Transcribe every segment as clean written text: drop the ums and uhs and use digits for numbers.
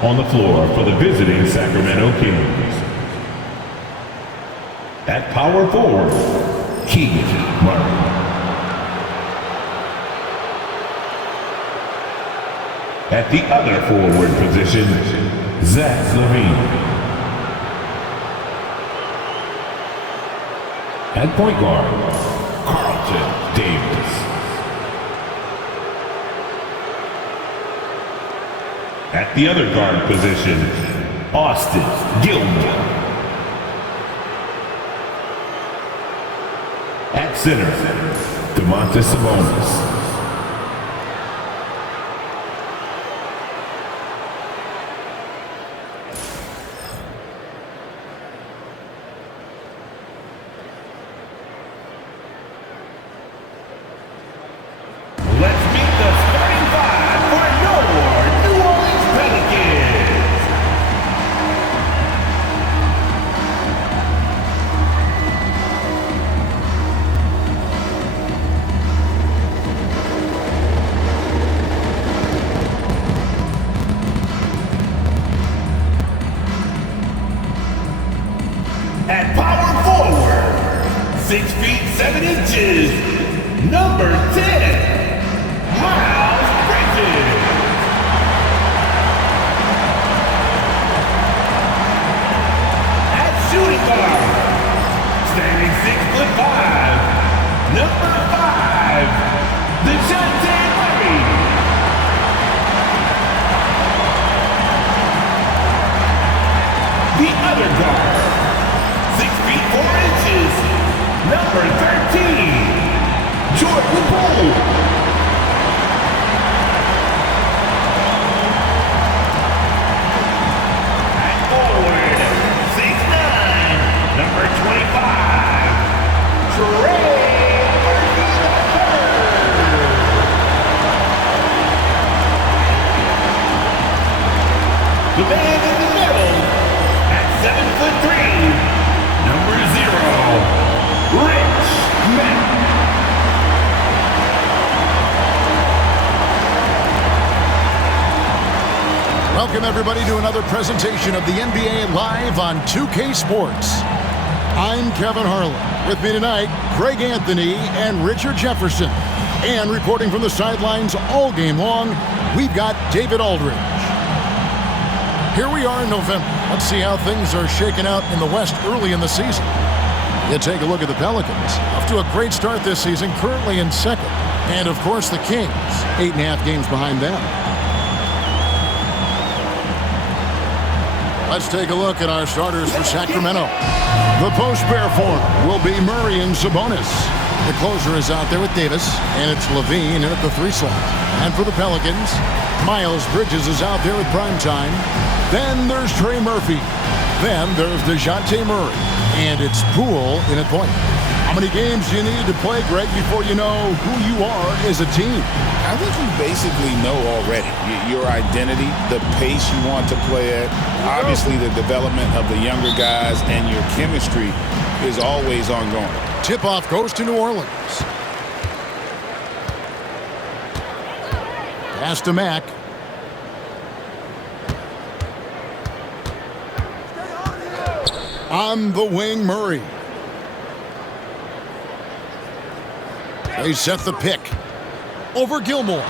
On the floor for the visiting Sacramento Kings. At power forward, Keegan Murray. At the other forward position, Zach Levine. At point guard, Carlton Davis. At the other guard position, Austin Gilmore. At center, Domantas Sabonis. Let's meet the starting five for your New Orleans Pelicans. At power forward, 6 feet 7 inches, number 10. Shooting guard, standing 6'5", number 5, DeJounte Murray. The other guard, 6 feet 4 inches, number 13, Jordan Poole. Number 25, Trey the man in the middle, at 7'3", number 0, Rich Mack. Welcome everybody to another presentation of the NBA Live on 2K Sports. I'm Kevin Harlan. With me tonight, Greg Anthony and Richard Jefferson. And reporting from the sidelines all game long, we've got David Aldridge. Here we are in November. Let's see how things are shaking out in the West early in the season. You take a look at the Pelicans. Off to a great start this season, currently in second. And of course the Kings, 8.5 games behind them. Let's take a look at our starters for Sacramento. The post-pair form will be Murray and Sabonis. The closer is out there with Davis, and it's Levine in at the 3 slot. And for the Pelicans, Miles Bridges is out there with Primetime. Then there's Trey Murphy. Then there's DeJounte Murray. And it's Poole in at point. How many games do you need to play, Greg, before you know who you are as a team? I think you basically know already your identity, the pace you want to play at, obviously the development of the younger guys, and your chemistry is always ongoing. Tip-off goes to New Orleans. Pass to Mack. On the wing, Murray. They set the pick. Over Gilmore.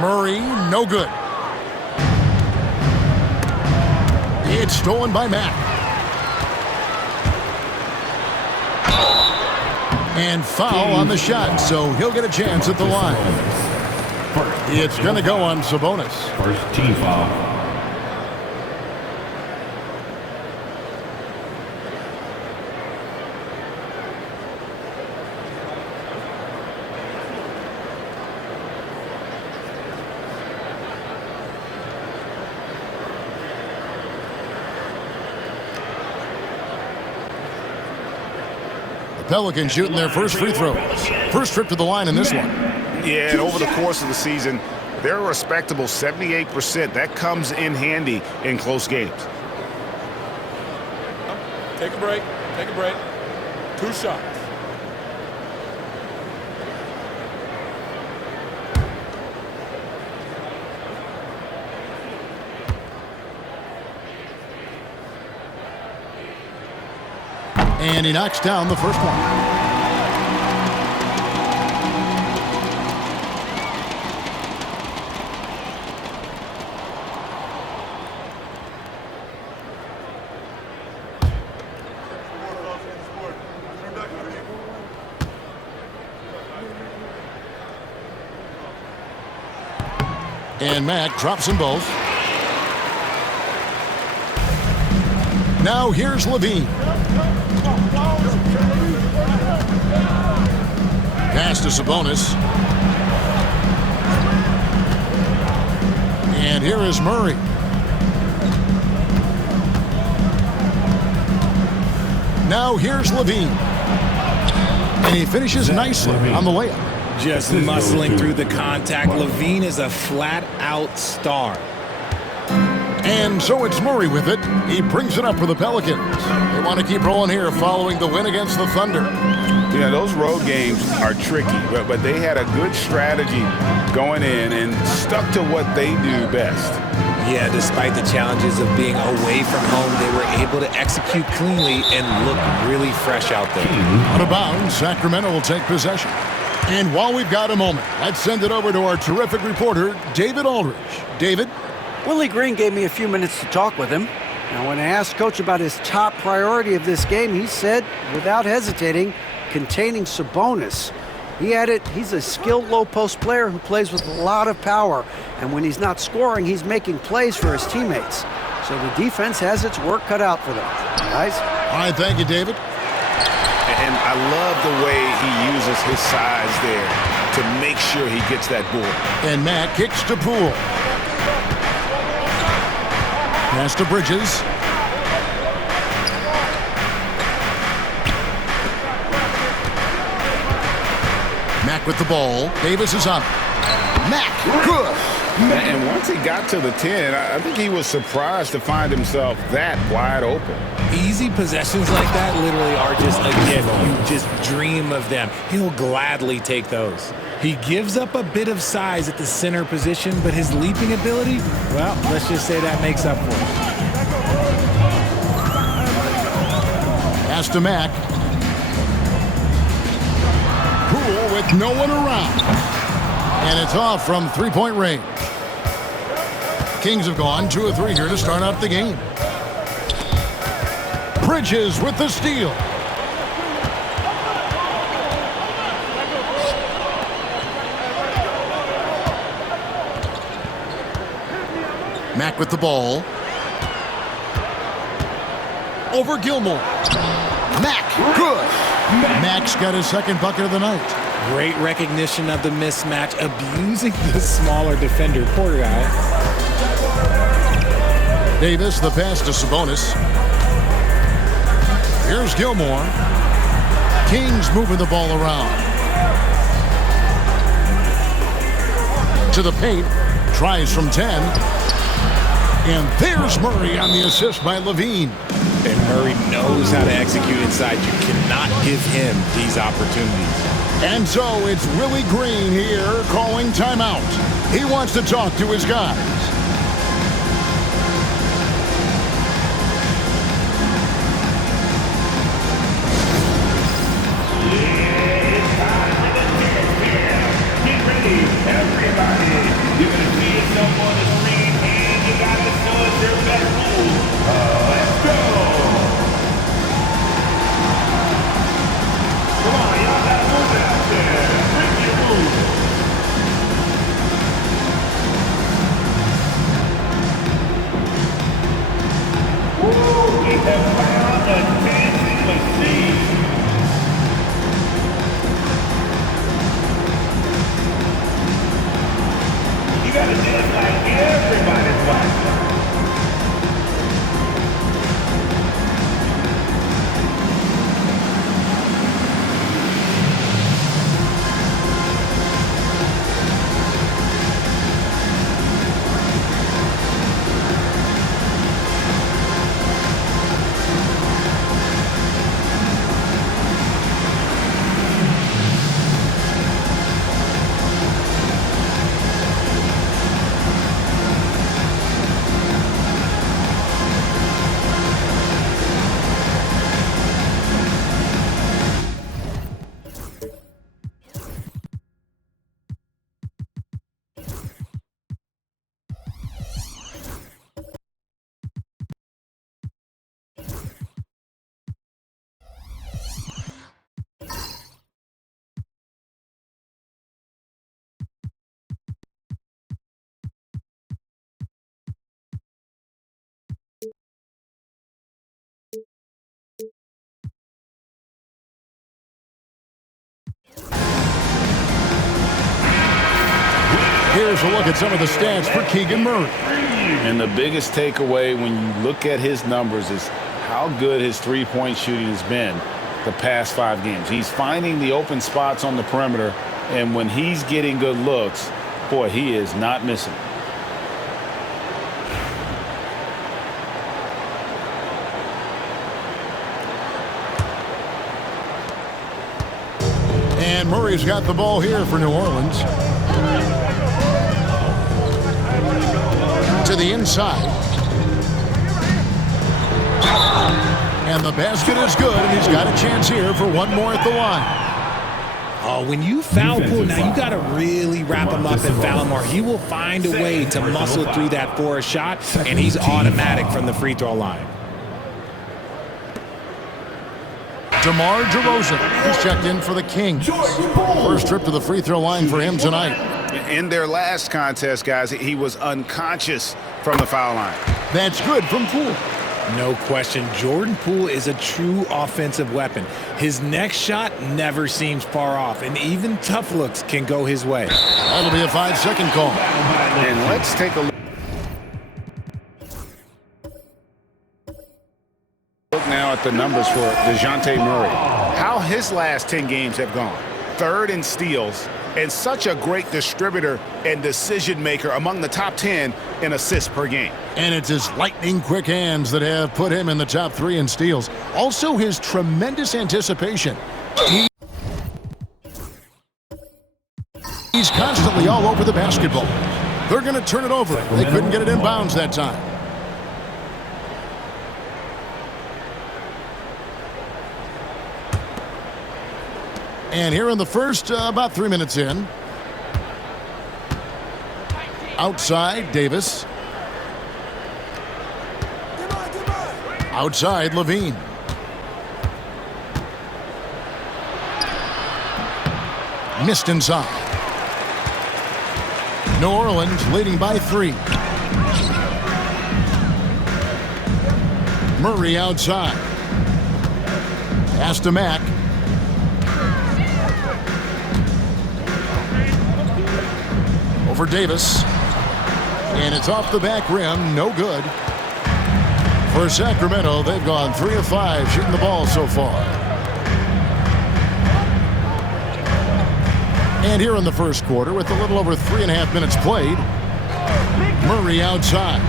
Murray, no good. It's stolen by Mack. And foul on the shot, so he'll get a chance at the line. It's going to go on Sabonis. First team foul. Pelicans shooting their first free throws. First trip to the line in this one. Yeah, and over the course of the season, they're a respectable 78%. That comes in handy in close games. Take a break. Take a break. 2 shots. And he knocks down the first one. And Mack drops them both. Now here's Levine. Pass to Sabonis. And here is Murray. Now here's Levine. And he finishes nicely on the layup. Just muscling through the contact. Levine is a flat-out star. And so it's Murray with it. He brings it up for the Pelicans. They want to keep rolling here following the win against the Thunder. Yeah, those road games are tricky, but they had a good strategy going in and stuck to what they do best. Yeah, despite the challenges of being away from home, they were able to execute cleanly and look really fresh out there. Out of bounds, Sacramento will take possession. And while we've got a moment, let's send it over to our terrific reporter, David Aldridge. David? Willie Green gave me a few minutes to talk with him. Now, when I asked Coach about his top priority of this game, he said, without hesitating, containing Sabonis. He added, he's a skilled low-post player who plays with a lot of power. And when he's not scoring, he's making plays for his teammates. So the defense has its work cut out for them. Guys? All right, thank you, David. And I love the way he uses his size there to make sure he gets that ball. And Matt kicks to Poole. Pass to Bridges. Mack with the ball. Davis is on. Mack, good. And once he got to the 10, I think he was surprised to find himself that wide open. Easy possessions like that literally are just a gift. You just dream of them. He'll gladly take those. He gives up a bit of size at the center position, but his leaping ability, well, let's just say that makes up for it. Pass to Mack. Poole with no one around. And it's off from three-point range. Kings have gone 2 of 3 here to start out the game. Bridges with the steal. Mack with the ball. Over Gilmore. Mack, good. Mack's got his second bucket of the night. Great recognition of the mismatch, abusing the smaller defender. Poor guy. Davis, the pass to Sabonis. Here's Gilmore. Kings moving the ball around. To the paint. Tries from 10. And there's Murray on the assist by Levine. And Murray knows how to execute inside. You cannot give him these opportunities. And so it's Willie Green here calling timeout. He wants to talk to his guys. It's time for the dance here. Get ready, everybody. You're going to see yourself on the screen, and you got to show us your best move. Let's go. Come on, y'all got to move it out there. Bring your move. Here's a look at some of the stats for Keegan Murray. And the biggest takeaway when you look at his numbers is how good his three-point shooting has been the past 5 games. He's finding the open spots on the perimeter, and when he's getting good looks, boy, he is not missing. And Murray's got the ball here for New Orleans. To the inside. And the basket is good, and he's got a chance here for one more at the line. Oh, when you foul pool, now you got to really wrap him up and foul him, or he will find a way to muscle through that for a shot, and he's automatic from the free throw line. DeMar DeRozan, he's checked in for the Kings. First trip to the free throw line for him tonight. In their last contest, guys, he was unconscious from the foul line. That's good from Poole. No question, Jordan Poole is a true offensive weapon. His next shot never seems far off, and even tough looks can go his way. That'll be a 5-second call. And let's take a look now at the numbers for DeJounte Murray. How his last 10 games have gone. 3rd in steals, and such a great distributor and decision maker among the top 10 in assists per game. And it's his lightning-quick hands that have put him in the top 3 in steals. Also, his tremendous anticipation. He's constantly all over the basketball. They're going to turn it over. They couldn't get it in bounds that time. And here in the first, about 3 minutes in. Outside, Davis. Outside, Levine. Missed inside. New Orleans leading by 3. Murray outside. Pass to Mack. Over Davis. And it's off the back rim. No good. For Sacramento, they've gone 3 of 5 shooting the ball so far. And here in the first quarter, with a little over 3.5 minutes played, Murray outside.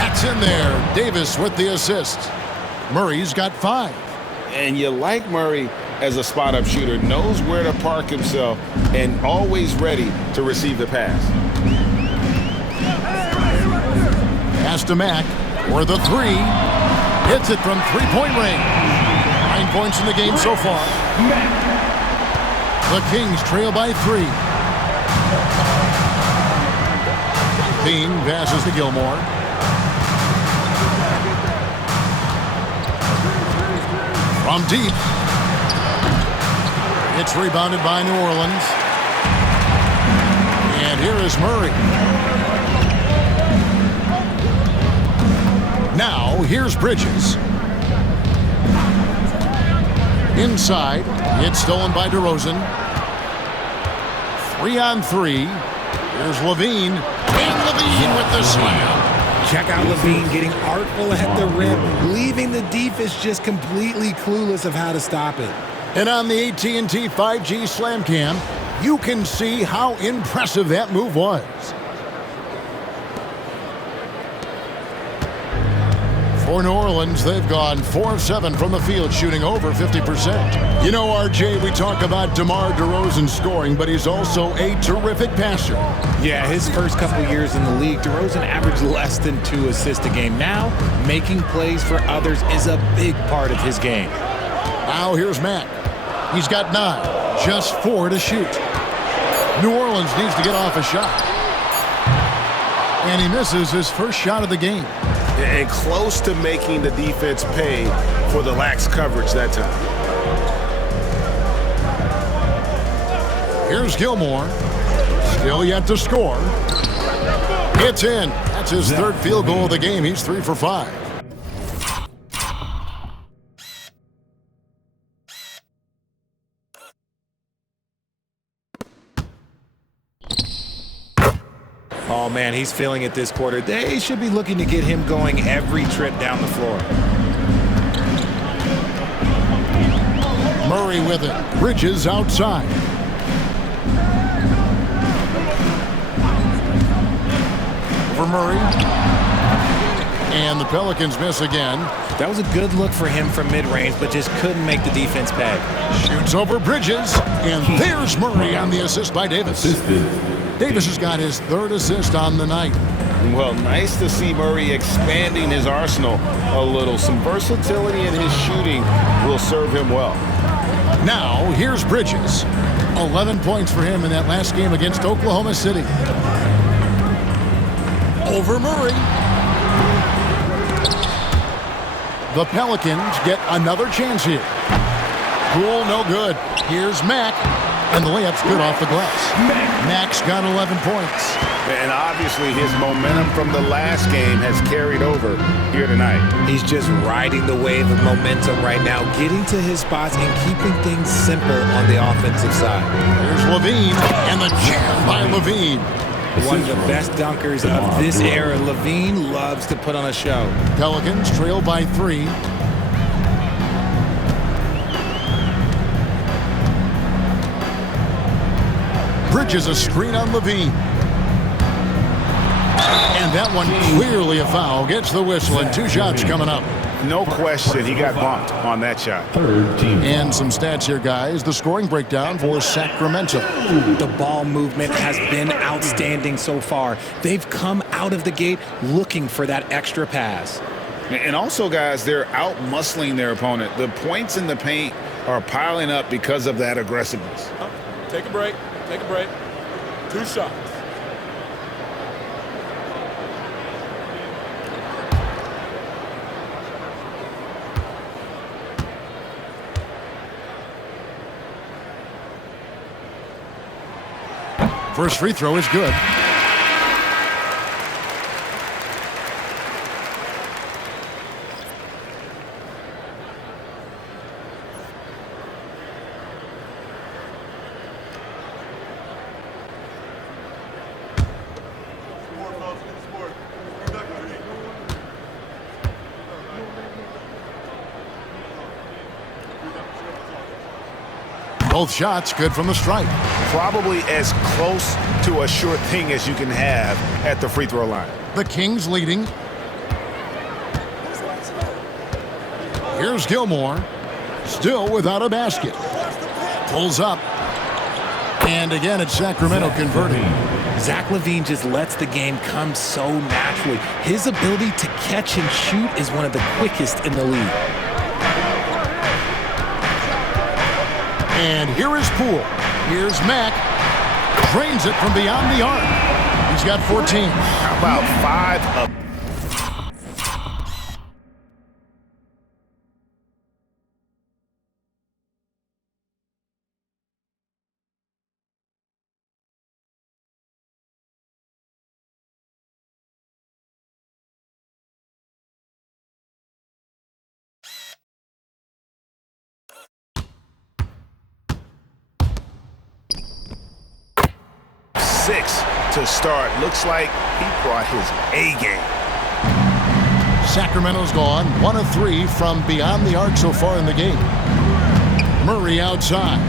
That's in there. Davis with the assist. Murray's got 5. And you like Murray as a spot-up shooter, knows where to park himself, and always ready to receive the pass. Pass to Mack for the 3. Hits it from 3-point range. 9 points in the game so far. The Kings trail by 3. Bean passes to Gilmore. From deep. It's rebounded by New Orleans. And here is Murray. Now, here's Bridges. Inside. It's stolen by DeRozan. 3-on-3. Here's Levine. And Levine with the slam. Check out Levine getting artful at the rim, leaving the defense just completely clueless of how to stop it. And on the AT&T 5G Slam Cam, you can see how impressive that move was. For New Orleans, they've gone 4 of 7 from the field, shooting over 50%. You know, RJ, we talk about DeMar DeRozan scoring, but he's also a terrific passer. Yeah, his first couple years in the league, DeRozan averaged less than 2 assists a game. Now, making plays for others is a big part of his game. Now here's Mack. He's got 9, just 4 to shoot. New Orleans needs to get off a shot. And he misses his first shot of the game. And close to making the defense pay for the lax coverage that time. Here's Gilmore. Still yet to score. It's in. That's his 3rd field goal of the game. He's 3 for 5. Oh, man, he's feeling it this quarter. They should be looking to get him going every trip down the floor. Murray with it. Bridges outside. For Murray. And the Pelicans miss again. That was a good look for him from mid-range, but just couldn't make the defense pay. Shoots over Bridges. And there's Murray on the assist by Davis. Davis has got his third assist on the night. Well, nice to see Murray expanding his arsenal a little. Some versatility in his shooting will serve him well. Now, here's Bridges. 11 points for him in that last game against Oklahoma City. Over Murray. The Pelicans get another chance here. Poole, no good. Here's Mack. And the layup's good off the glass. Mack's got 11 points. And obviously his momentum from the last game has carried over here tonight. He's just riding the wave of momentum right now, getting to his spots and keeping things simple on the offensive side. Here's Levine, and the jam by Levine. One of the best dunkers of this era. Levine loves to put on a show. Pelicans trail by 3. Bridges a screen on Levine. And that one clearly a foul. Gets the whistle, and 2 shots coming up. No question, he got bumped on that shot. And some stats here, guys. The scoring breakdown for Sacramento. The ball movement has been outstanding so far. They've come out of the gate looking for that extra pass. And also, guys, they're out-muscling their opponent. The points in the paint are piling up because of that aggressiveness. Take a break. Take a break. 2 shots. First free throw is good. Both shots good from the stripe. Probably as close to a sure thing as you can have at the free throw line. The Kings leading. Here's Gilmore. Still without a basket. Pulls up. And again, it's Sacramento converting. Zach LaVine just lets the game come so naturally. His ability to catch and shoot is one of the quickest in the league. And here is Poole. Here's Mack. Drains it from beyond the arc. He's got 14. How about 5 of... Six to start. Looks like he brought his A game. Sacramento's gone 1 of 3 from beyond the arc so far in the game. Murray outside.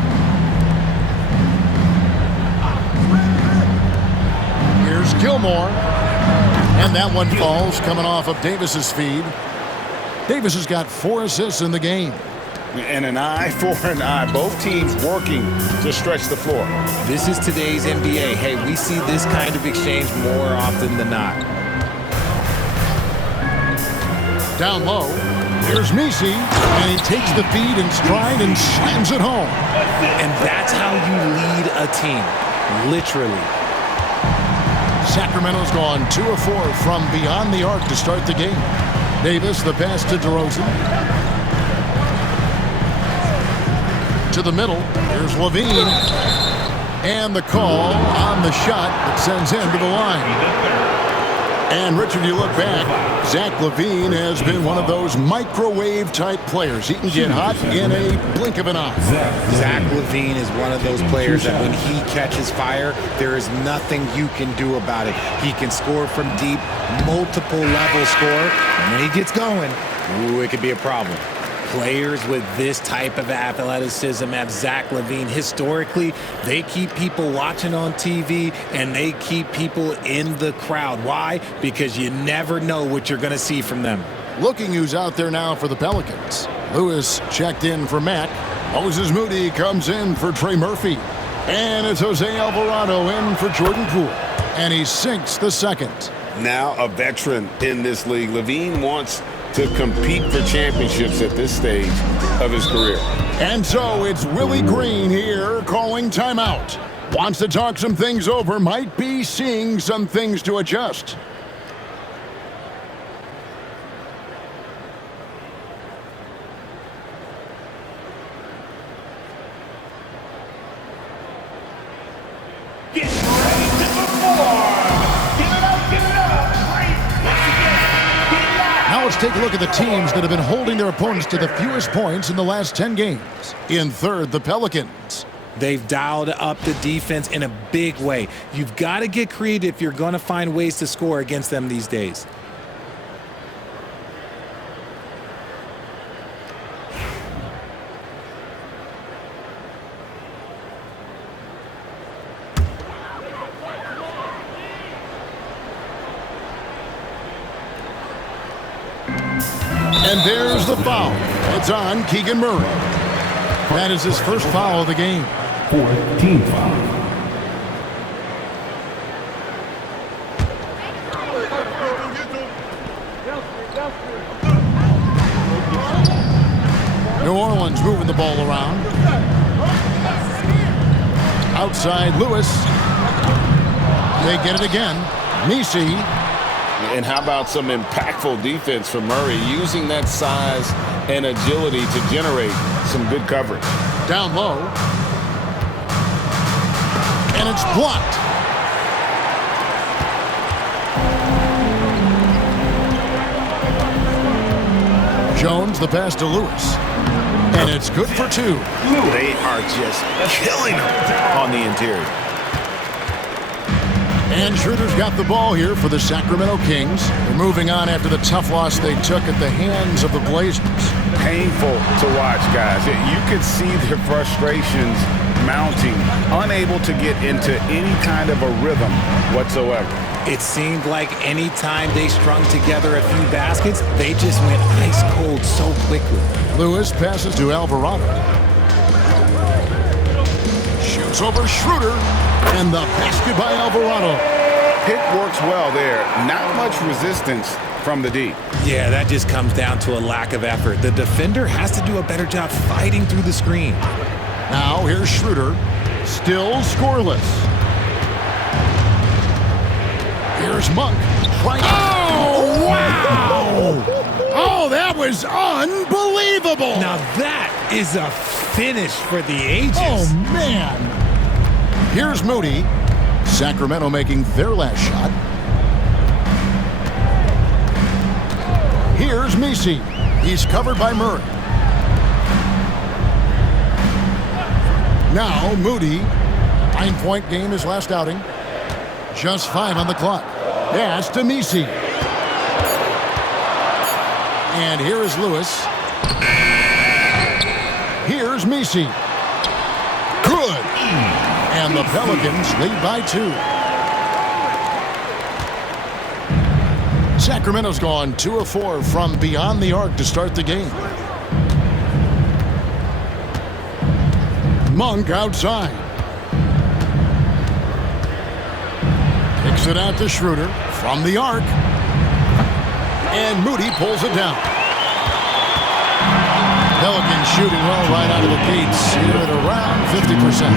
Here's Gilmore. And that one falls coming off of Davis's feed. Davis has got 4 assists in the game. And an eye for an eye. Both teams working to stretch the floor. This is today's NBA. Hey, we see this kind of exchange more often than not. Down low, here's Messi, and he takes the feed in stride and slams it home. And that's how you lead a team, literally. Sacramento's gone 2 of 4 from beyond the arc to start the game. Davis, the pass to DeRozan. To the middle, here's Levine. And the call on the shot that sends him to the line. And, Richard, you look back, Zach LaVine has been one of those microwave-type players. He can get hot in a blink of an eye. Zach LaVine is one of those players that when he catches fire, there is nothing you can do about it. He can score from deep, multiple-level score, and when he gets going, ooh, it could be a problem. Players with this type of athleticism have Zach LaVine. Historically, they keep people watching on TV and they keep people in the crowd. Why? Because you never know what you're going to see from them. Looking who's out there now for the Pelicans. Lewis checked in for Matt. Moses Moody comes in for Trey Murphy. And it's Jose Alvarado in for Jordan Poole. And he sinks the second. Now a veteran in this league. LaVine wants to compete for championships at this stage of his career. And so it's Willie Green here calling timeout. Wants to talk some things over, might be seeing some things to adjust. Get ready to perform. Give it up, great. Once again, get loud. Now let's take a look at the teams that have been holding their opponents to the fewest points in the last 10 games. In third, the Pelicans. They've dialed up the defense in a big way. You've got to get creative if you're going to find ways to score against them these days. And there's the foul. It's on Keegan Murray. That is his first foul of the game. 4th team foul. New Orleans moving the ball around. Outside Lewis. They get it again. Nisi. And how about some impactful defense from Murray, using that size and agility to generate some good coverage. Down low. And it's blocked. Jones, the pass to Lewis. And it's good for two. They are just killing him on the interior. And Schroeder's got the ball here for the Sacramento Kings. They're moving on after the tough loss they took at the hands of the Blazers. Painful to watch, guys. You could see their frustrations mounting, unable to get into any kind of a rhythm whatsoever. It seemed like any time they strung together a few baskets, they just went ice cold so quickly. Lewis passes to Alvarado. Shoots over Schroeder. And the basket by Alvarado. Pick works well there. Not much resistance from the D. Yeah, that just comes down to a lack of effort. The defender has to do a better job fighting through the screen. Now here's Schroeder. Still scoreless. Here's Monk. Oh, wow! Oh, that was unbelievable! Now that is a finish for the ages. Oh, man! Here's Moody. Sacramento making their last shot. Here's Misi. He's covered by Murray. Now Moody. 9-point game his last outing. Just 5 on the clock. Pass to Misi. And here is Lewis. Here's Misi. Good. And the Pelicans lead by 2. Sacramento's gone 2 of 4 from beyond the arc to start the game. Monk outside. Kicks it out to Schroeder from the arc. And Moody pulls it down. Pelicans shooting well right out of the gates here at around 50%.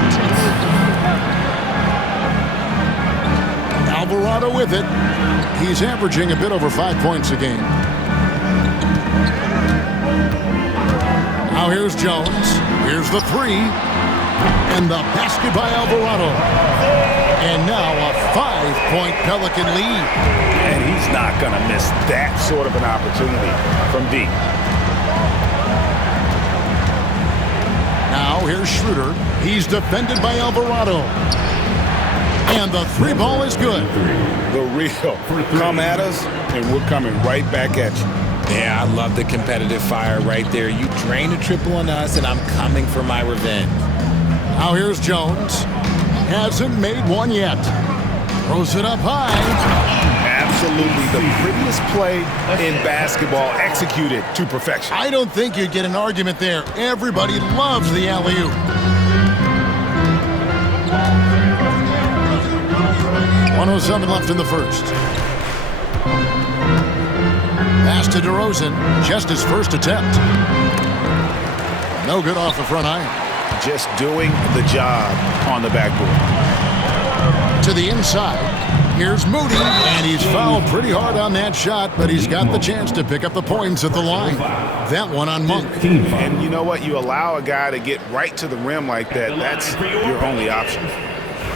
Alvarado with it. He's averaging a bit over 5 points a game. Now here's Jones. Here's the 3. And the basket by Alvarado. And now a 5-point Pelican lead. And he's not going to miss that sort of an opportunity from deep. Now here's Schroeder. He's defended by Alvarado. And the three ball is good. The real. Come at us, and we're coming right back at you. Yeah, I love the competitive fire right there. You drain a triple on us, and I'm coming for my revenge. Now here's Jones. Hasn't made one yet. Throws it up high. Absolutely the prettiest play in basketball, executed to perfection. I don't think you'd get an argument there. Everybody loves the alley-oop. .107 left in the first. Pass to DeRozan, just his first attempt. No good off the front iron. Just doing the job on the backboard. To the inside. Here's Moody, and he's fouled pretty hard on that shot, but he's got the chance to pick up the points at the line. That one on Monk. And you know what? You allow a guy to get right to the rim like that, that's your only option.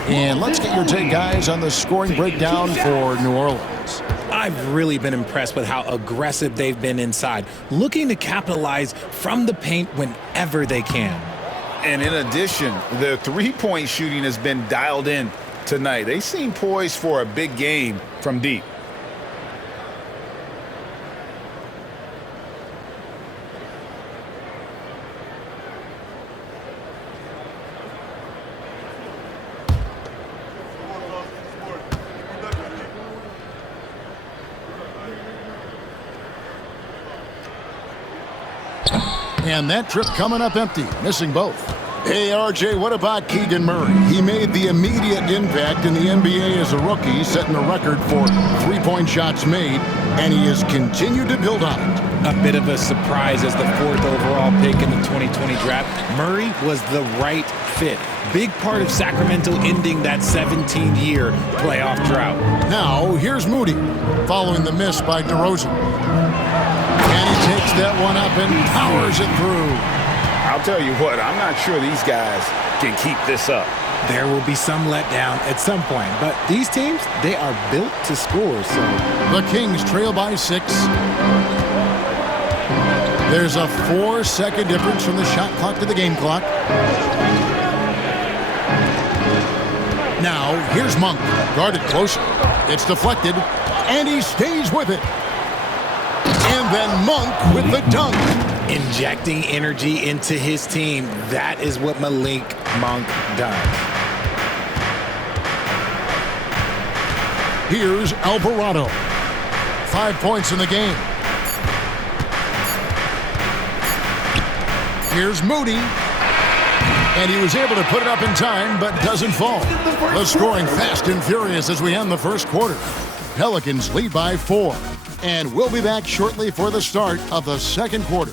And let's get your take, guys, on the scoring breakdown for New Orleans. I've really been impressed with how aggressive they've been inside, looking to capitalize from the paint whenever they can. And in addition, their three-point shooting has been dialed in tonight. They seem poised for a big game from deep. And that trip coming up empty, missing both. Hey, RJ, what about Keegan Murray? He made the immediate impact in the NBA as a rookie, setting a record for three-point shots made, and he has continued to build on it. A bit of a surprise as the 4th overall pick in the 2020 draft. Murray was the right fit. Big part of Sacramento ending that 17-year playoff drought. Now, here's Moody, following the miss by DeRozan. And he takes that one up and powers it through. I'll tell you what, I'm not sure these guys can keep this up. There will be some letdown at some point, but these teams, they are built to score, so. The Kings trail by 6. There's a 4-second difference from the shot clock to the game clock. Now, here's Monk, guarded closer. It's deflected, and he stays with it. And then Monk with the dunk. Injecting energy into his team. That is what Malik Monk does. Here's Alvarado. 5 points in the game. Here's Moody. And he was able to put it up in time, but doesn't fall. The scoring fast and furious as we end the first quarter. Pelicans lead by 4. And we'll be back shortly for the start of the second quarter.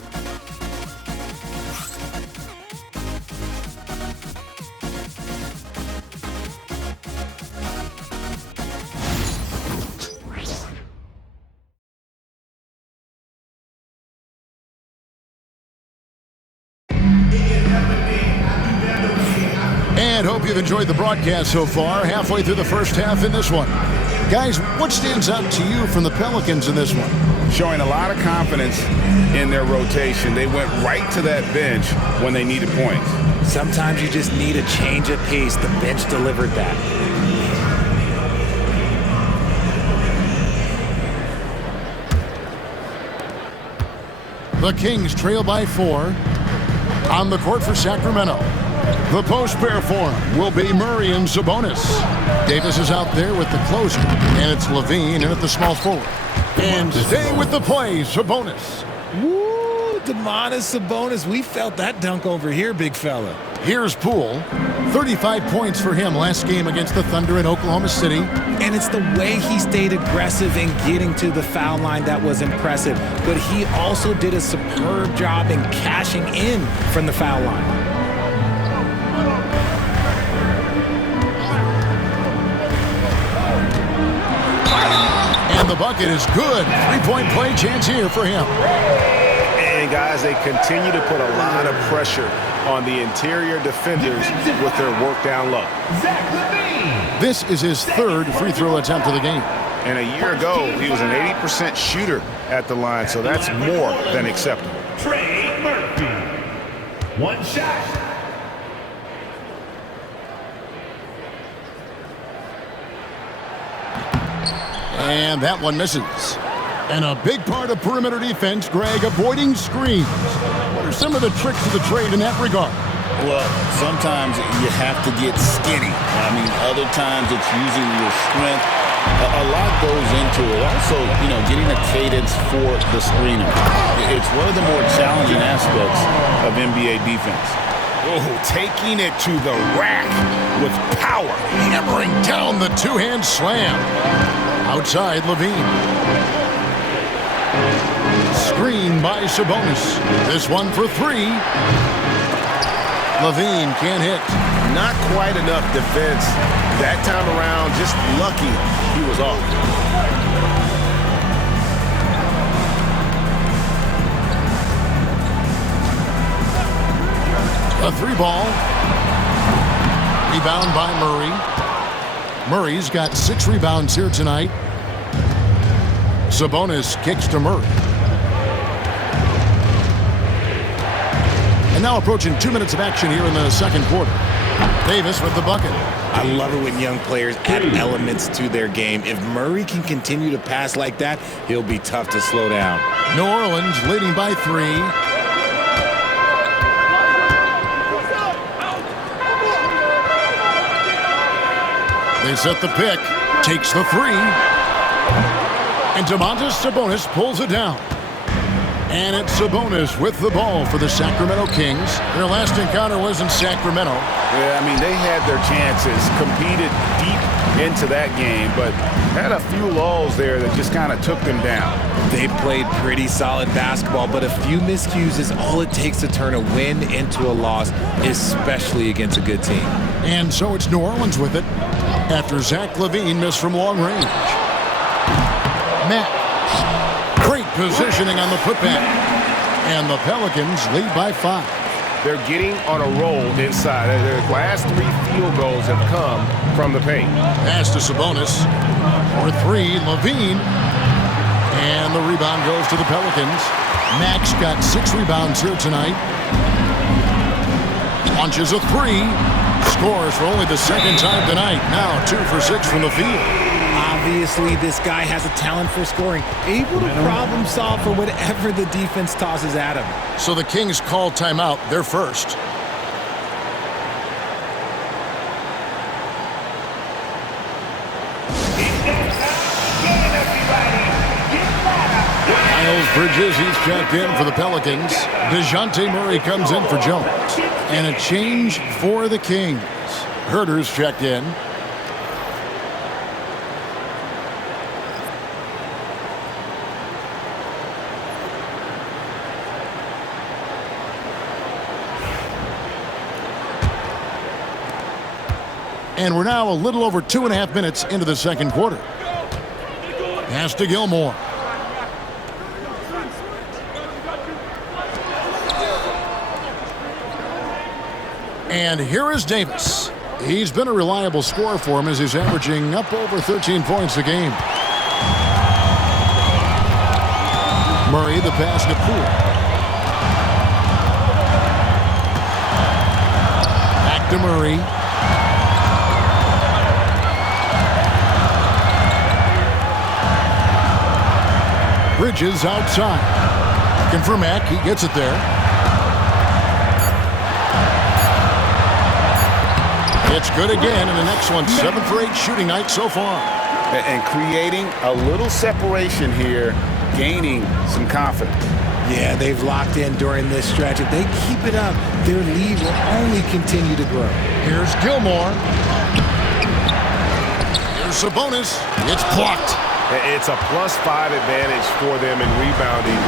And hope you've enjoyed the broadcast so far, halfway through the first half in this one. Guys, what stands out to you from the Pelicans in this one? Showing a lot of confidence in their rotation. They went right to that bench when they needed points. Sometimes you just need a change of pace. The bench delivered that. The Kings trail by 4. On the court for Sacramento. The post pair for him will be Murray and Sabonis. Davis is out there with the closer, and it's Levine in at the small forward. And stay with the play, Sabonis. Woo, Domantas Sabonis. We felt that dunk over here, big fella. Here's Poole. 35 points for him last game against the Thunder in Oklahoma City. And it's the way he stayed aggressive in getting to the foul line that was impressive. But he also did a superb job in cashing in from the foul line. And the bucket is good. 3-point play chance here for him. And, guys, they continue to put a lot of pressure on the interior defenders with their work down low. This is his third free throw attempt of the game. And a year ago, he was an 80% shooter at the line, so that's more than acceptable. Trey Murphy. One shot. And that one misses. And a big part of perimeter defense, Greg, avoiding screens. What are some of the tricks of the trade in that regard? Well, sometimes you have to get skinny. I mean, other times it's using your strength. A lot goes into it. Also, getting a cadence for the screener. It's one of the more challenging aspects of NBA defense. Oh, taking it to the rack with power. Hammering down the two-hand slam. Outside, Levine. Screen by Sabonis. This one for three. Levine can't hit. Not quite enough defense. That time around, just lucky he was off. A three ball. Rebound by Murray. Murray's got 6 rebounds here tonight. Sabonis kicks to Murray. And now approaching 2 minutes of action here in the second quarter. Davis with the bucket. I love it when young players add elements to their game. If Murray can continue to pass like that, he'll be tough to slow down. New Orleans leading by 3. They set the pick. Takes the 3. And Domantas Sabonis pulls it down. And it's Sabonis with the ball for the Sacramento Kings. Their last encounter was in Sacramento. Yeah, I mean, they had their chances, competed deep into that game, but had a few lulls there that just kind of took them down. They played pretty solid basketball, but a few miscues is all it takes to turn a win into a loss, especially against a good team. And so it's New Orleans with it after Zach LaVine missed from long range. Matt. Great positioning on the putback. And the Pelicans lead by 5. They're getting on a roll inside. Their last 3 field goals have come from the paint. Pass to Sabonis. For 3, LaVine. And the rebound goes to the Pelicans. Max got 6 rebounds here tonight. Launches a 3. Scores for only the second time tonight. Now 2 for 6 from the field. Obviously, this guy has a talent for scoring, able to problem solve for whatever the defense tosses at him. So the Kings call timeout. They're first. Miles Bridges, he's checked in for the Pelicans. DeJounte Murray comes in for Jones. And a change for the Kings. Herter's checked in. And we're now a little over 2.5 minutes into the second quarter. Pass to Gilmore. And here is Davis. He's been a reliable scorer for him as he's averaging up over 13 points a game. Murray, the pass to Poole. Back to Murray. Bridges outside. Looking for Mack. He gets it there. It's good again, and the next one 7 for 8 shooting night so far. And creating a little separation here, gaining some confidence. Yeah, they've locked in during this stretch. If they keep it up, their lead will only continue to grow. Here's Gilmore. Here's Sabonis. It's blocked. It's a +5 advantage for them in rebounding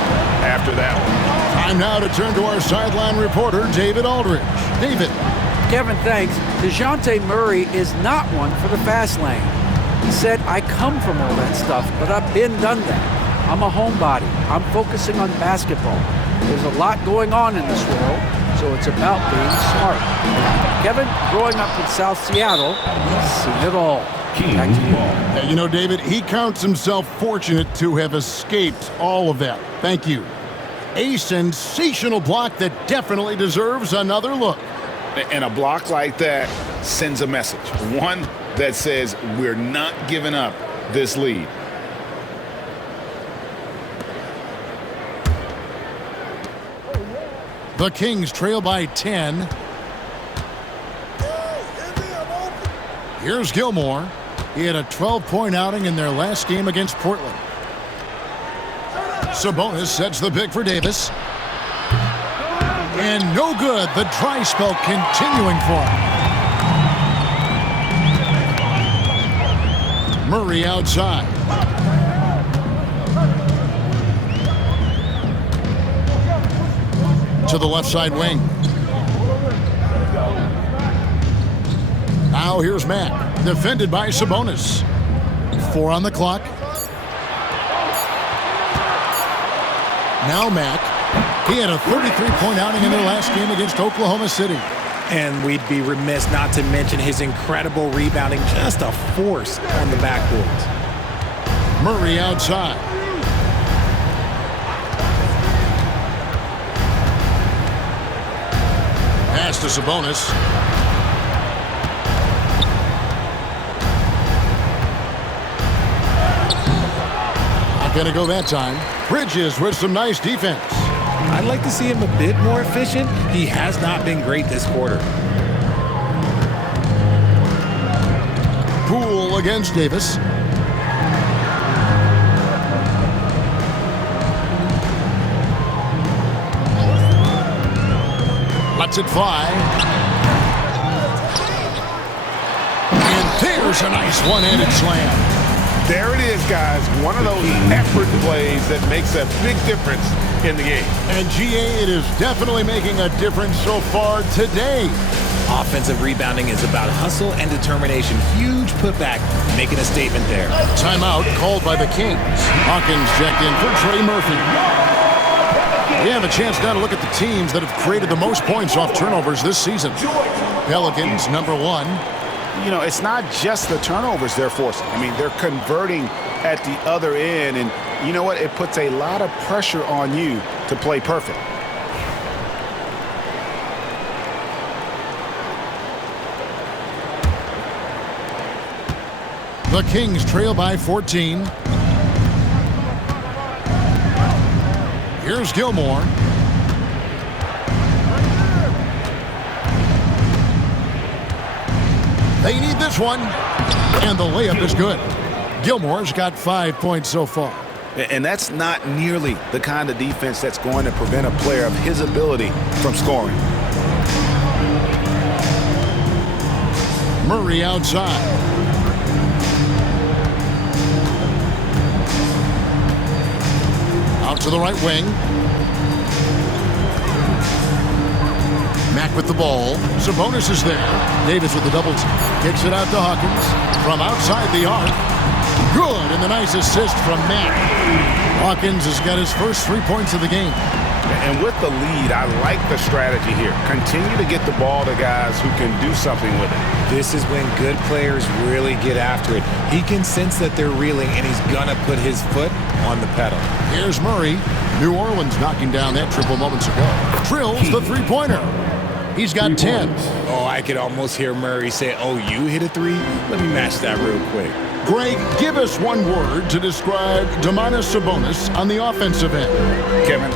after that one. Time now to turn to our sideline reporter, David Aldridge. David. Kevin, thanks. DeJounte Murray is not one for the fast lane. He said, I come from all that stuff, but I've done that. I'm a homebody. I'm focusing on basketball. There's a lot going on in this world, so it's about being smart. Kevin, growing up in South Seattle, he's seen it all. Back to you. You know, David, he counts himself fortunate to have escaped all of that. Thank you. A sensational block that definitely deserves another look. And a block like that sends a message. One that says we're not giving up this lead. The Kings trail by 10. Here's Gilmore. He had a 12-point outing in their last game against Portland. Sabonis sets the pick for Davis. And no good. The dry spell continuing for him. Murray outside. To the left side wing. Now here's Matt. Defended by Sabonis. 4 on the clock. Now Mack. He had a 33-point outing in their last game against Oklahoma City. And we'd be remiss not to mention his incredible rebounding, just a force on the backboards. Murray outside. Pass to Sabonis. Not going to go that time. Bridges with some nice defense. I'd like to see him a bit more efficient. He has not been great this quarter. Poole against Davis. Lets it fly. And there's a nice one-handed slam. There it is, guys. One of those effort plays that makes a big difference in the game. And GA, it is definitely making a difference so far today. Offensive rebounding is about hustle and determination. Huge putback, making a statement there. Timeout called by the Kings. Hawkins checked in for Trey Murphy. We have a chance now to look at the teams that have created the most points off turnovers this season. Pelicans, number 1. You know, it's not just the turnovers they're forcing. I mean, they're converting at the other end. And you know what? It puts a lot of pressure on you to play perfect. The Kings trail by 14. Here's Gilmore. They need this one. And the layup is good. Gilmore's got 5 points so far. And that's not nearly the kind of defense that's going to prevent a player of his ability from scoring. Murray outside. Out to the right wing. Mack with the ball. Sabonis is there. Davis with the double team. Kicks it out to Hawkins. From outside the arc. Good, and the nice assist from Mack. Hawkins has got his first 3 points of the game. And with the lead, I like the strategy here. Continue to get the ball to guys who can do something with it. This is when good players really get after it. He can sense that they're reeling, and he's going to put his foot on the pedal. Here's Murray. New Orleans knocking down that triple moments ago. Drills the three-pointer. He's got 10. Oh, I could almost hear Murray say, "Oh, you hit a 3? Let me match that real quick." Greg, give us one word to describe Domantas Sabonis on the offensive end. Kevin,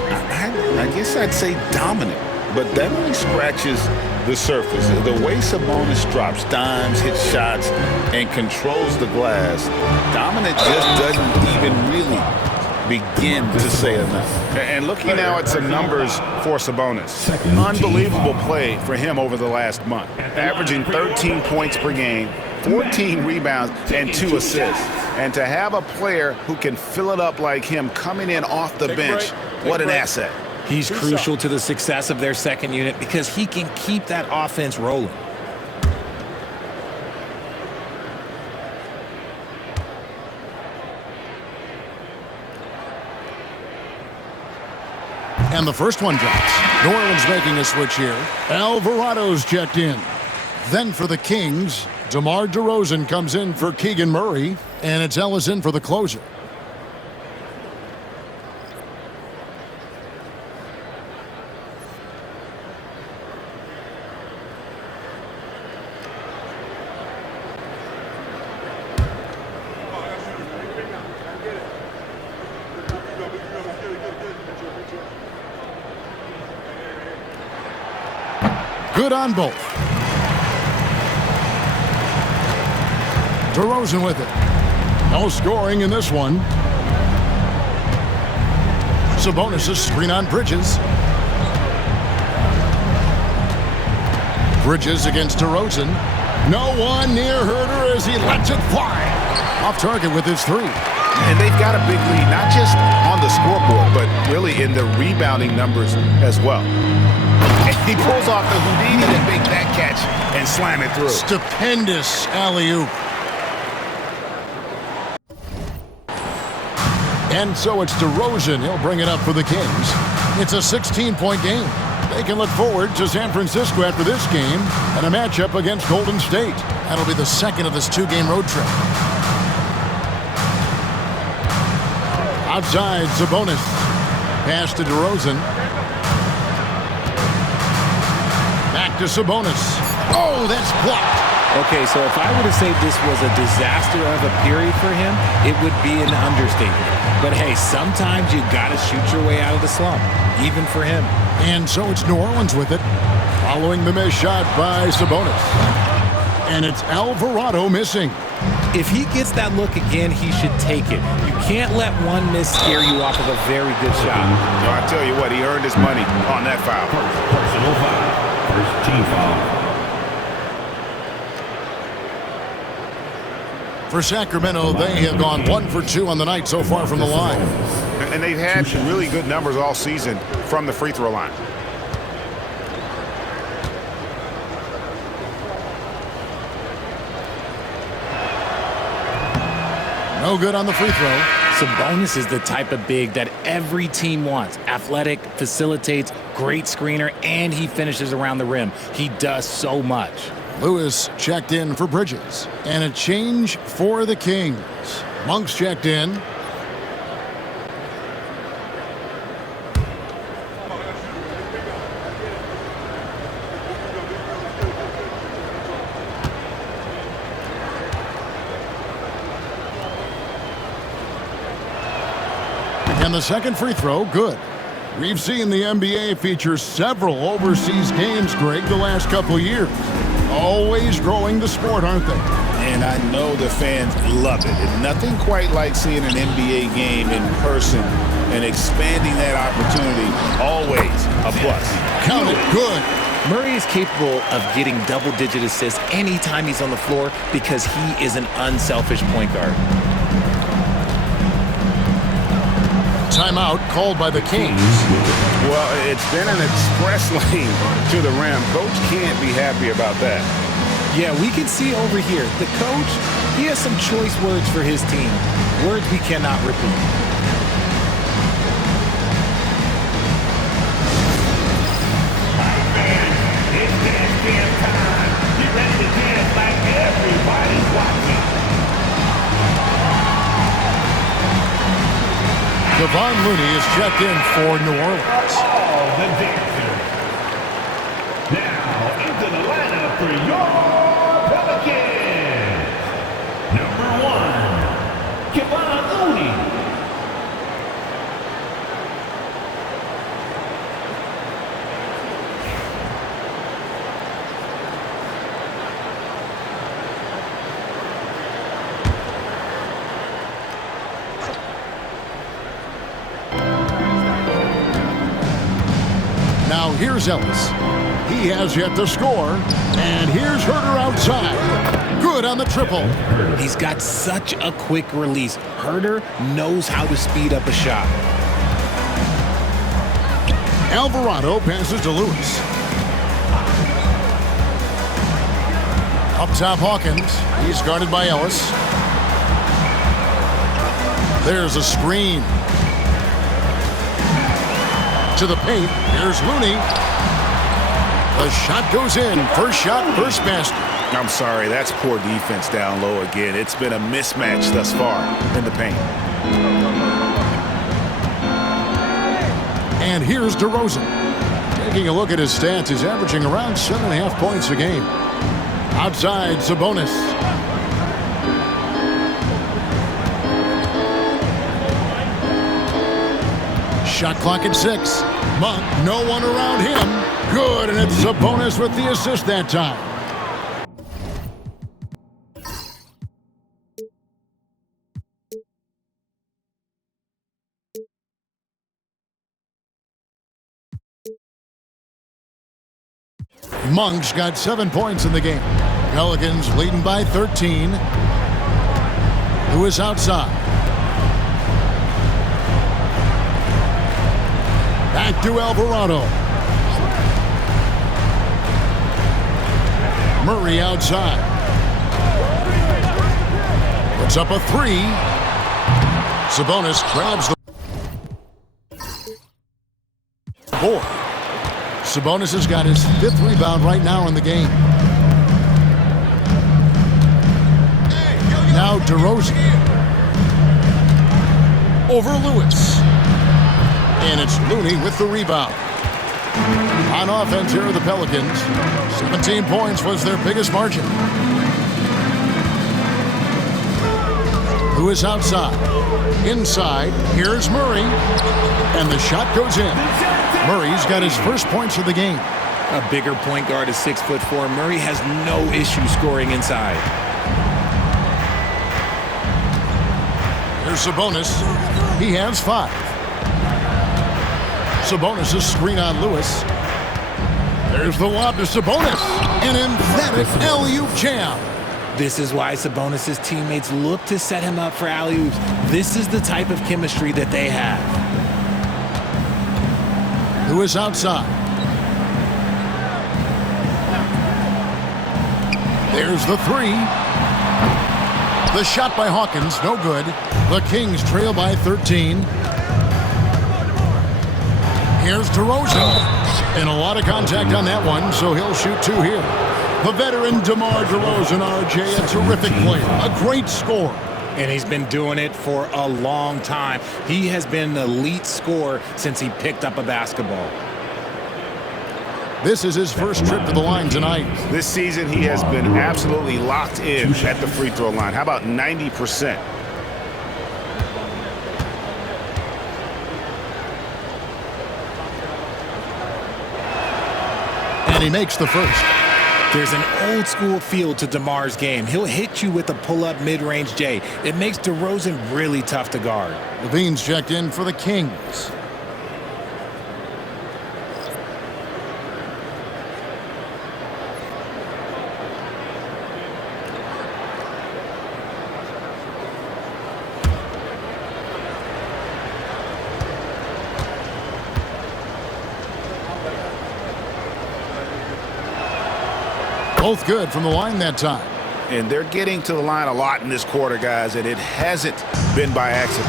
I guess I'd say dominant, but that only scratches the surface. The way Sabonis drops dimes, hits shots, and controls the glass, dominant just doesn't even really begin to say enough. And looking now at some numbers for Sabonis. Unbelievable play for him over the last month. Averaging 13 points per game, 14 rebounds, and 2 assists. And to have a player who can fill it up like him coming in off the bench, what an asset. He's crucial to the success of their second unit because he can keep that offense rolling. And the first one drops. New Orleans making a switch here. Alvarado's checked in. Then for the Kings, DeMar DeRozan comes in for Keegan Murray, and it's Ellis in for the closer. Good on both. DeRozan with it. No scoring in this one. Sabonis' screen on Bridges. Bridges against DeRozan. No one near Herter as he lets it fly. Off target with his three. And they've got a big lead, not just on the scoreboard, but really in the rebounding numbers as well. And he pulls off the Houdini to make that catch and slam it through. Stupendous alley-oop. And so it's DeRozan. He'll bring it up for the Kings. It's a 16-point game. They can look forward to San Francisco after this game and a matchup against Golden State. That'll be the second of this two-game road trip. Outside, Sabonis. Pass to DeRozan. Back to Sabonis. Oh, that's blocked. Okay, so if I were to say this was a disaster of a period for him, it would be an understatement. But hey, sometimes you gotta shoot your way out of the slump, even for him. And so it's New Orleans with it, following the missed shot by Sabonis. And it's Alvarado missing. If he gets that look again, he should take it. You can't let one miss scare you off of a very good shot. I tell you what, he earned his money on that foul. Personal foul. First team foul. For Sacramento, they have gone 1 for 2 on the night so far from the line. And they've had really good numbers all season from the free throw line. No good on the free throw. Sabonis is the type of big that every team wants. Athletic, facilitates, great screener, and he finishes around the rim. He does so much. Lewis checked in for Bridges. And a change for the Kings. Monk's checked in. And the second free throw, good. We've seen the NBA feature several overseas games, Greg, the last couple of years. Always growing the sport, aren't they? And I know the fans love it. And nothing quite like seeing an NBA game in person and expanding that opportunity. Always a plus. Count it, good. Murray is capable of getting double-digit assists anytime he's on the floor because he is an unselfish point guard. Timeout called by the Kings. Well, it's been an express lane to the rim. Coach can't be happy about that. Yeah, we can see over here, the coach, he has some choice words for his team. Words we cannot repeat. It's dance jam time. Get ready to dance like everybody's watching. Kevon Looney is checked in for New Orleans. All the dancers. Now into the lineup for your Pelicans. Number 1, Kevon Looney. Now here's Ellis. He has yet to score. And here's Herter outside. Good on the triple. He's got such a quick release. Herter knows how to speed up a shot. Alvarado passes to Lewis. Up top, Hawkins. He's guarded by Ellis. There's a screen. to the paint. Here's Looney. The shot goes in. First shot, first basket. I'm sorry, that's poor defense down low again. It's been a mismatch thus far in the paint. And here's DeRozan. Taking a look at his stats, he's averaging around 7.5 points a game. Outside, Sabonis. Shot clock at 6. Monk, no one around him. Good, and it's Sabonis with the assist that time. Monk's got 7 points in the game. Pelicans leading by 13. Who is outside? Back to Alvarado. Murray outside. Puts up a 3. Sabonis grabs the board. Sabonis has got his 5th rebound right now in the game. Now DeRozan. Over Lewis. And it's Looney with the rebound. On offense, here are the Pelicans. 17 points was their biggest margin. Who is outside? Inside, here's Murray. And the shot goes in. Murray's got his first points of the game. A bigger point guard is 6'4". Murray has no issue scoring inside. Here's Sabonis. He has 5. Sabonis' screen on Lewis. There's the lob to Sabonis. An emphatic alley-oop jam. This is why Sabonis' teammates look to set him up for alley-oops. This is the type of chemistry that they have. Who is outside? There's the 3. The shot by Hawkins, no good. The Kings trail by 13. Here's DeRozan. And a lot of contact on that one, so he'll shoot 2 here. The veteran DeMar DeRozan, RJ, a terrific player, a great scorer. And he's been doing it for a long time. He has been an elite scorer since he picked up a basketball. This is his first trip to the line tonight. This season, he has been absolutely locked in at the free throw line. How about 90%? And he makes the first. There's an old-school feel to DeMar's game. He'll hit you with a pull-up mid-range J. It makes DeRozan really tough to guard. Levine's checked in for the Kings. Both good from the line that time. And they're getting to the line a lot in this quarter, guys, and it hasn't been by accident.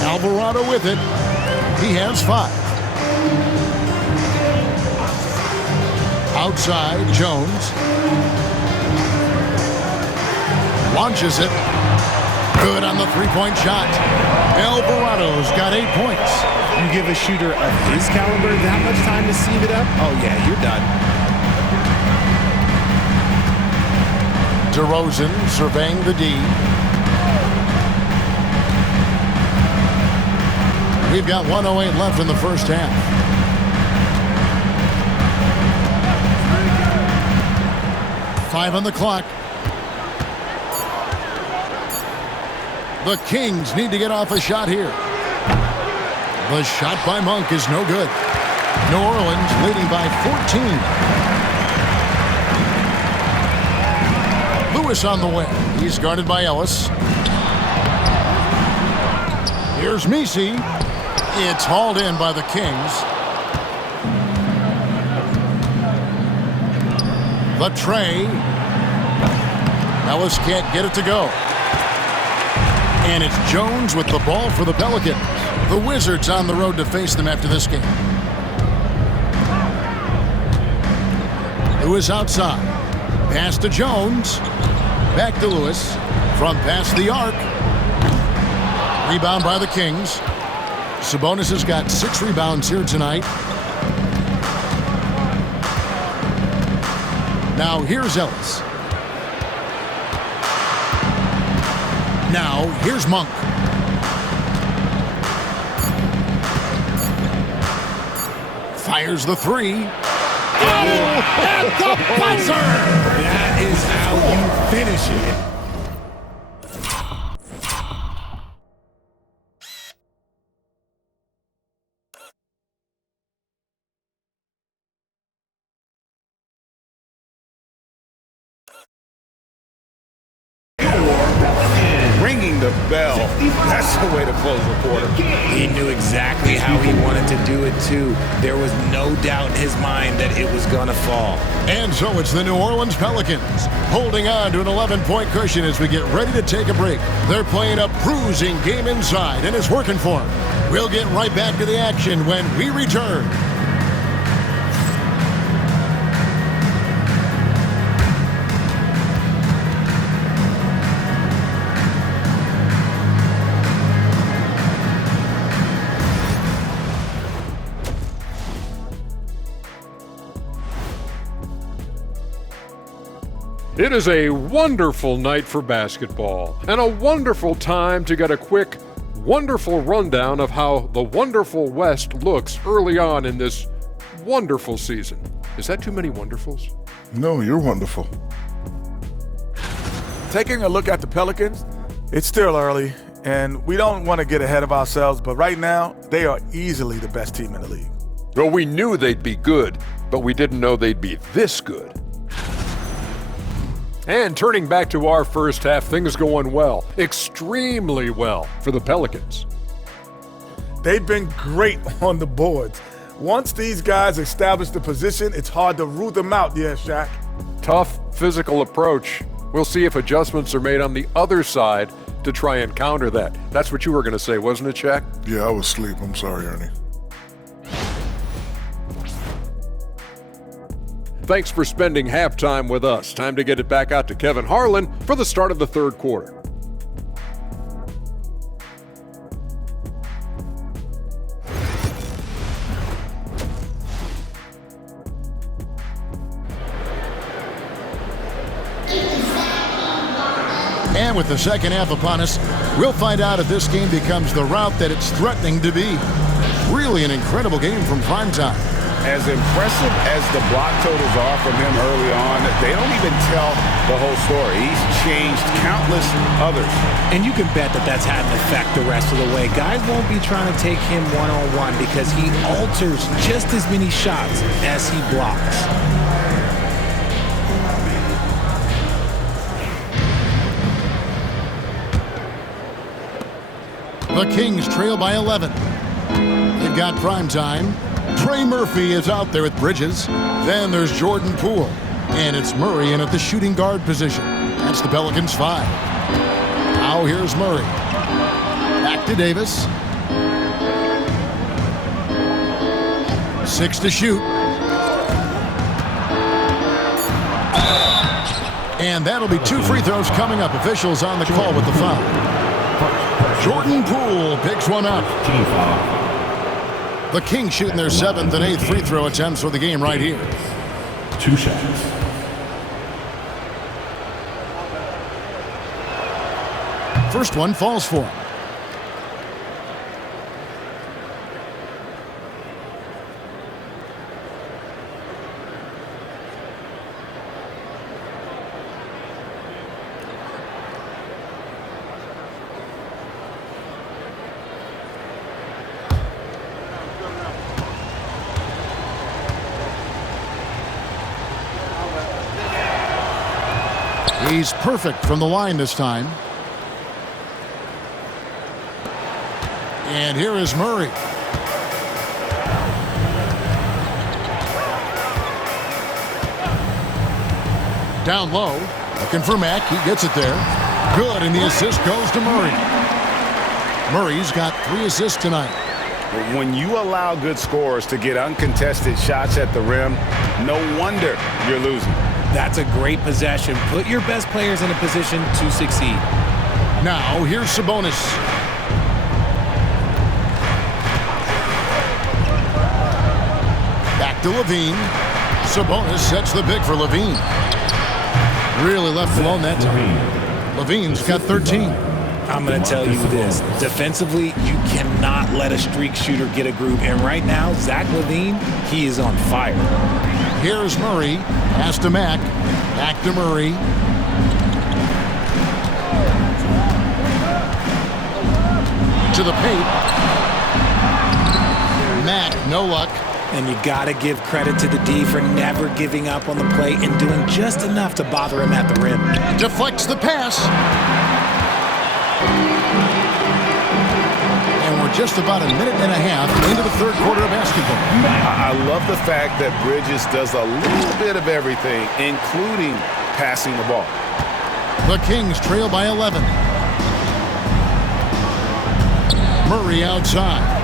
Alvarado with it. He has 5. Outside, Jones. Launches it. Good on the 3-point shot. Alvarado's got 8 points. You give a shooter of his caliber that much time to sieve it up? Oh, yeah, you're done. DeRozan surveying the D. We've got 1:08 left in the first half. Five on the clock. The Kings need to get off a shot here. The shot by Monk is no good. New Orleans leading by 14. Lewis on the way. He's guarded by Ellis. Here's Messi. It's hauled in by the Kings. The tray. Ellis can't get it to go. And it's Jones with the ball for the Pelicans. The Wizards on the road to face them after this game. Lewis outside. Pass to Jones. Back to Lewis. From past the arc. Rebound by the Kings. Sabonis has got 6 rebounds here tonight. Now here's Ellis. Now here's Monk. Fires the 3. At the buzzer! That is how you finish it. Ringing the bell. That's the way to close the quarter. He knew exactly how he wanted to do it, too. There was no doubt in his mind that it was going to fall. And so it's the New Orleans Pelicans holding on to an 11-point cushion as we get ready to take a break. They're playing a bruising game inside, and it's working for them. We'll get right back to the action when we return. It is a wonderful night for basketball and a wonderful time to get a quick, wonderful rundown of how the wonderful West looks early on in this wonderful season. Is that too many wonderfuls? No, you're wonderful. Taking a look at the Pelicans, it's still early, and we don't want to get ahead of ourselves, but right now, they are easily the best team in the league. Well, we knew they'd be good, but we didn't know they'd be this good. And turning back to our first half, things going well, extremely well for the Pelicans. They've been great on the boards. Once these guys establish the position, it's hard to root them out, yeah, Shaq. Tough physical approach. We'll see if adjustments are made on the other side to try and counter that. That's what you were going to say, wasn't it, Shaq? Yeah, I was asleep. I'm sorry, Ernie. Thanks for spending halftime with us. Time to get it back out to Kevin Harlan for the start of the third quarter. And with the second half upon us, we'll find out if this game becomes the route that it's threatening to be. Really an incredible game from primetime. As impressive as the block totals are from him early on, they don't even tell the whole story. He's changed countless others. And you can bet that that's had an effect the rest of the way. Guys won't be trying to take him one-on-one because he alters just as many shots as he blocks. The Kings trail by 11. They've got prime time. Trey Murphy is out there with Bridges. Then there's Jordan Poole. And it's Murray in at the shooting guard position. That's the Pelicans 5. Now here's Murray. Back to Davis. 6 to shoot. And that'll be 2 free throws coming up. Officials on the call with the foul. Jordan Poole picks one up. The Kings shooting their 7th and 8th free throw attempts for the game right here. 2 shots. First one falls for him. He's perfect from the line this time. And here is Murray. Down low, looking for Mack. He gets it there. Good, and the assist goes to Murray. Murray's got 3 assists tonight. When you allow good scorers to get uncontested shots at the rim, no wonder you're losing. That's a great possession. Put your best players in a position to succeed. Now, here's Sabonis. Back to Levine. Sabonis sets the pick for Levine. Really left alone that time. Levine's got 13. I'm going to tell you this. Defensively, you cannot let a streak shooter get a groove. And right now, Zach LaVine, he is on fire. Here's Murray. Pass to Mack. Back to Murray. To the paint. Mack, no luck. And you got to give credit to the D for never giving up on the play and doing just enough to bother him at the rim. Deflects the pass. And we're just about a minute and a half into the third quarter of basketball. I love the fact that Bridges does a little bit of everything, including passing the ball. The Kings trail by 11. Murray outside.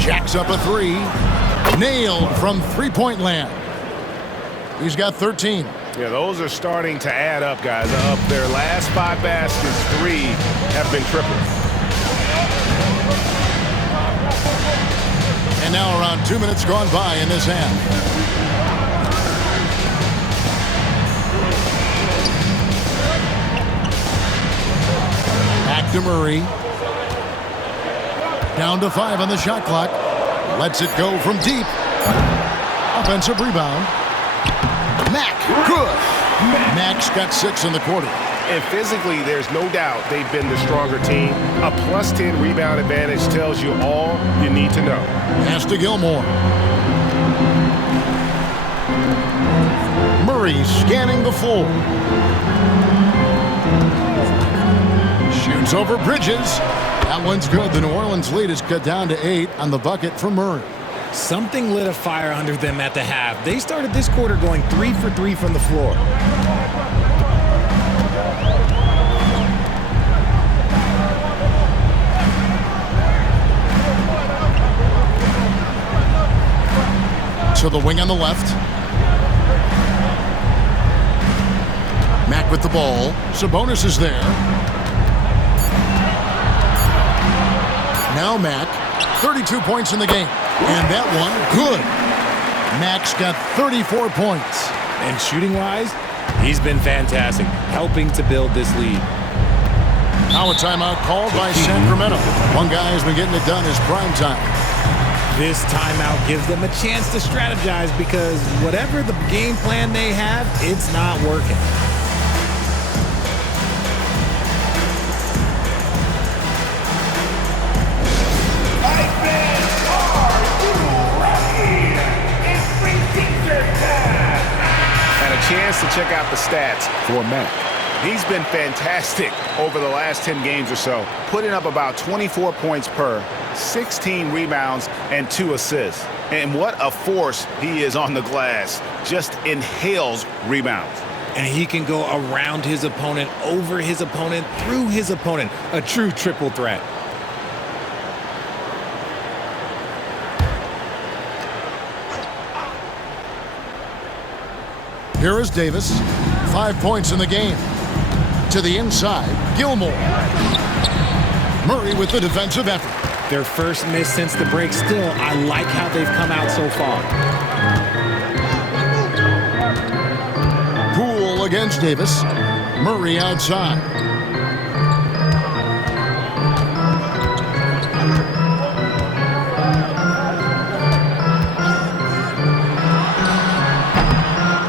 Jacks up a 3. Nailed from three-point land. He's got 13. Yeah, those are starting to add up, guys. Up their last 5 baskets, 3 have been triples. And now around 2 minutes gone by in this half. Back to Murray. Down to 5 on the shot clock. Lets it go from deep. Offensive rebound. Mack, good. Mack's got 6 in the quarter. And physically, there's no doubt they've been the stronger team. A +10 rebound advantage tells you all you need to know. Pass to Gilmore. Murray scanning the floor. Shoots over Bridges. That one's good. The New Orleans lead is cut down to 8 on the bucket for Murray. Something lit a fire under them at the half. They started this quarter going 3 for 3 from the floor. To the wing on the left. Mack with the ball. Sabonis is there. Now Mack, 32 points in the game. And that one, good. Mack's got 34 points. And shooting-wise, he's been fantastic, helping to build this lead. Now a timeout called by Sacramento. One guy has been getting it done is prime time. This timeout gives them a chance to strategize because whatever the game plan they have, it's not working. Chance to check out the stats for Mack. He's been fantastic over the last 10 games or so, putting up about 24 points per, 16 rebounds, and 2 assists. And what a force he is on the glass. Just inhales rebounds. And he can go around his opponent, over his opponent, through his opponent. A true triple threat. Here is Davis. 5 points in the game. To the inside, Gilmore. Murray with the defensive effort. Their first miss since the break. Still, I like how they've come out so far. Poole against Davis. Murray outside.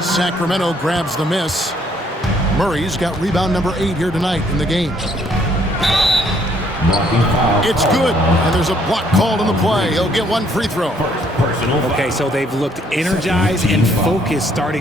Sacramento grabs the miss. Murray's got rebound number 8 here tonight in the game. It's good, and there's a block called on the play. He'll get 1 free throw. Okay, so they've looked energized and focused starting